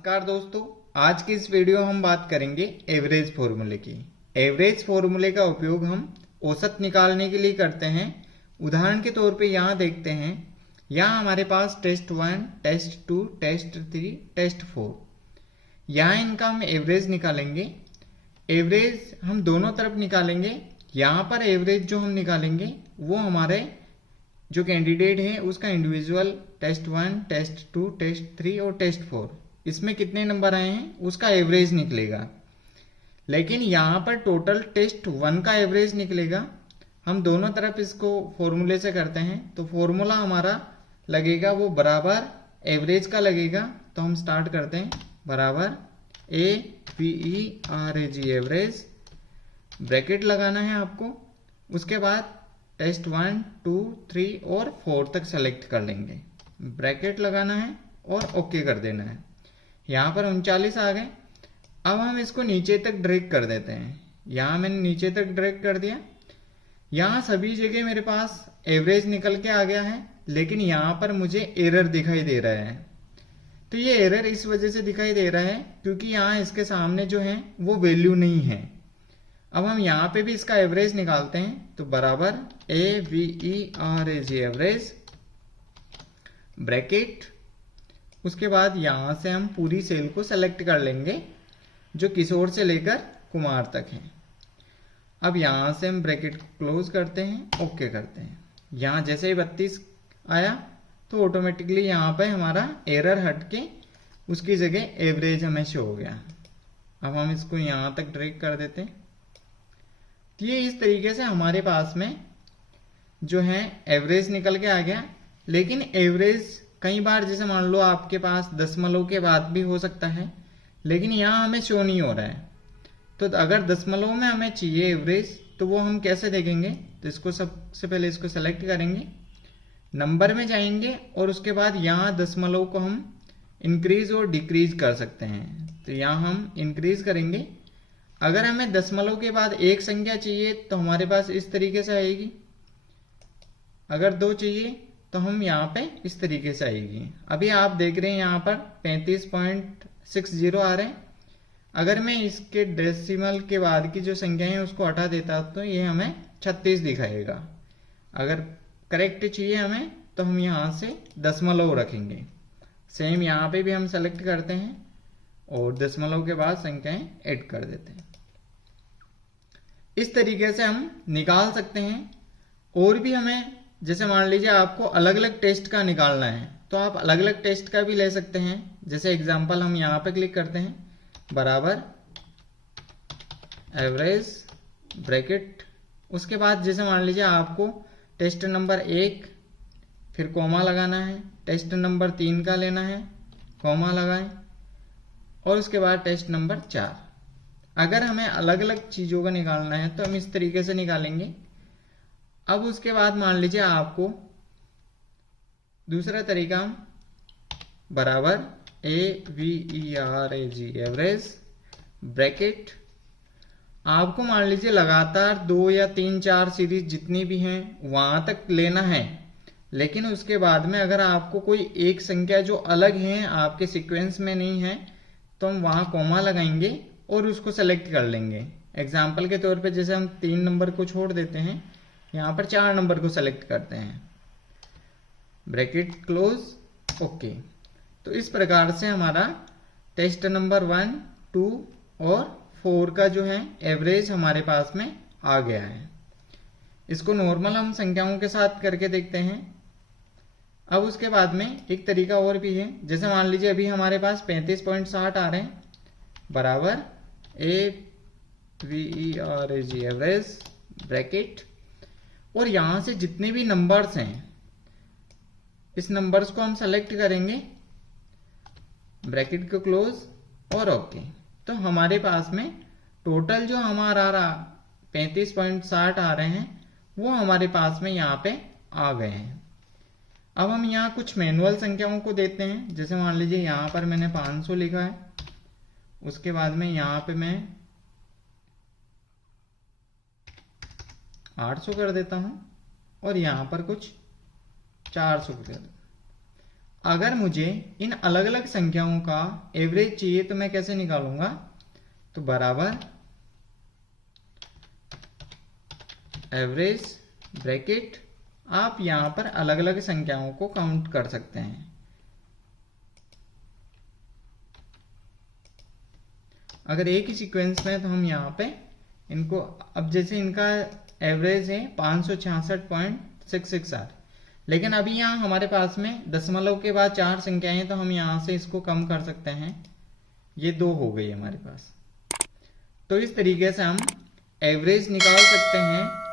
नमस्कार दोस्तों, आज की इस वीडियो हम बात करेंगे एवरेज फॉर्मूले की। एवरेज फॉर्मूले का उपयोग हम औसत निकालने के लिए करते हैं। उदाहरण के तौर पे यहाँ देखते हैं, यहाँ हमारे पास टेस्ट 1, टेस्ट 2, टेस्ट 3, टेस्ट 4। यहाँ इनका हम एवरेज निकालेंगे। एवरेज हम दोनों तरफ निकालेंगे। यहाँ पर एवरेज जो हम निकालेंगे वो हमारे जो कैंडिडेट है उसका इंडिविजुअल टेस्ट 1, टेस्ट 2, टेस्ट 3 और टेस्ट 4 इसमें कितने नंबर आए हैं उसका एवरेज निकलेगा। लेकिन यहाँ पर टोटल टेस्ट 1 का एवरेज निकलेगा। हम दोनों तरफ इसको फॉर्मूले से करते हैं तो फॉर्मूला हमारा लगेगा वो बराबर एवरेज का लगेगा। तो हम स्टार्ट करते हैं, बराबर AVERAG एवरेज, ब्रैकेट लगाना है आपको। उसके बाद टेस्ट 1, 2, 3 और 4 तक सेलेक्ट कर लेंगे, ब्रैकेट लगाना है और ओके कर देना है। यहाँ पर 39 आ गए। अब हम इसको नीचे तक ड्रैग कर देते हैं। यहाँ मैंने नीचे तक ड्रैग कर दिया। यहाँ सभी जगह मेरे पास एवरेज निकल के आ गया है, लेकिन यहाँ पर मुझे एरर दिखाई दे रहा है। तो ये एरर इस वजह से दिखाई दे रहा है क्योंकि यहाँ इसके सामने जो है वो वैल्यू नहीं है। अब हम यहाँ पे भी इसका एवरेज निकालते हैं तो बराबर AVERAG एवरेज, ब्रैकेट। उसके बाद यहाँ से हम पूरी सेल को सेलेक्ट कर लेंगे जो किशोर से लेकर कुमार तक है। अब यहाँ से हम ब्रैकेट क्लोज करते हैं, ओके करते हैं। यहाँ जैसे ही 32 आया तो ऑटोमेटिकली यहाँ पे हमारा एरर हट के उसकी जगह एवरेज हमें शो हो गया। अब हम इसको यहाँ तक ड्रैग कर देते हैं। ये इस तरीके से हमारे पास में जो है एवरेज निकल के आ गया। लेकिन एवरेज कई बार जैसे मान लो आपके पास दशमलव के बाद भी हो सकता है, लेकिन यहाँ हमें शो नहीं हो रहा है। तो अगर दशमलव में हमें चाहिए एवरेज तो वो हम कैसे देखेंगे? तो इसको सबसे पहले इसको सेलेक्ट करेंगे, नंबर में जाएंगे और उसके बाद यहाँ दशमलव को हम इंक्रीज और डिक्रीज कर सकते हैं। तो यहाँ हम इंक्रीज करेंगे। अगर हमें दशमलव के बाद एक संख्या चाहिए तो हमारे पास इस तरीके से आएगी। अगर 2 चाहिए तो हम यहाँ पे इस तरीके से आएगी। अभी आप देख रहे हैं यहाँ पर 35.60 आ रहे हैं। अगर मैं इसके डेसिमल के बाद की जो संख्या है उसको हटा देता तो ये हमें 36 दिखाएगा। अगर करेक्ट चाहिए हमें तो हम यहाँ से दशमलव रखेंगे। सेम यहाँ पे भी हम सेलेक्ट करते हैं और दशमलव के बाद संख्याएं ऐड कर देते हैं। इस तरीके से हम निकाल सकते हैं। और भी हमें जैसे मान लीजिए आपको अलग अलग टेस्ट का निकालना है तो आप अलग अलग टेस्ट का भी ले सकते हैं। जैसे एग्जांपल हम यहाँ पे क्लिक करते हैं, बराबर एवरेज, ब्रैकेट। उसके बाद जैसे मान लीजिए आपको टेस्ट नंबर 1 फिर कॉमा लगाना है, टेस्ट नंबर 3 का लेना है, कॉमा लगाएं और उसके बाद टेस्ट नंबर 4। अगर हमें अलग अलग चीजों का निकालना है तो हम इस तरीके से निकालेंगे। अब उसके बाद मान लीजिए आपको दूसरा तरीका, बराबर AVERAG एवरेज, ब्रैकेट। आपको मान लीजिए लगातार 2 या 3, 4 सीरीज जितनी भी हैं वहां तक लेना है। लेकिन उसके बाद में अगर आपको कोई एक संख्या जो अलग है आपके सीक्वेंस में नहीं है तो हम वहां कॉमा लगाएंगे और उसको सेलेक्ट कर लेंगे। एग्जाम्पल के तौर पे जैसे हम 3 नंबर को छोड़ देते हैं, यहाँ पर 4 नंबर को सेलेक्ट करते हैं, ब्रैकेट क्लोज, ओके। तो इस प्रकार से हमारा टेस्ट नंबर 1, 2 और 4 का जो है एवरेज हमारे पास में आ गया है। इसको नॉर्मल हम संख्याओं के साथ करके देखते हैं। अब उसके बाद में एक तरीका और भी है। जैसे मान लीजिए अभी हमारे पास 35.60 आ रहे हैं, बराबर AVERAG एवरेज, ब्रैकेट। और यहां से जितने भी नंबर्स हैं इस नंबर्स को हम सेलेक्ट करेंगे, ब्रैकेट को क्लोज और ओके। तो हमारे पास में टोटल जो हमारा 35.60 आ रहे हैं वो हमारे पास में यहाँ पे आ गए हैं। अब हम यहाँ कुछ मैनुअल संख्याओं को देते हैं। जैसे मान लीजिए यहाँ पर मैंने 500 लिखा है, उसके बाद में यहाँ पे मैं 800 कर देता हूं और यहां पर कुछ 400 कर देता हूं। अगर मुझे इन अलग अलग संख्याओं का एवरेज चाहिए तो मैं कैसे निकालूंगा, तो बराबर एवरेज ब्रैकेट, आप यहां पर अलग अलग संख्याओं को काउंट कर सकते हैं। अगर एक ही सीक्वेंस में तो हम यहाँ पे इनको, अब जैसे इनका एवरेज है 566.668, लेकिन अभी यहाँ हमारे पास में दशमलव के बाद 4 संख्याएं हैं, तो हम यहाँ से इसको कम कर सकते हैं, ये 2 हो गई हमारे पास। तो इस तरीके से हम एवरेज निकाल सकते हैं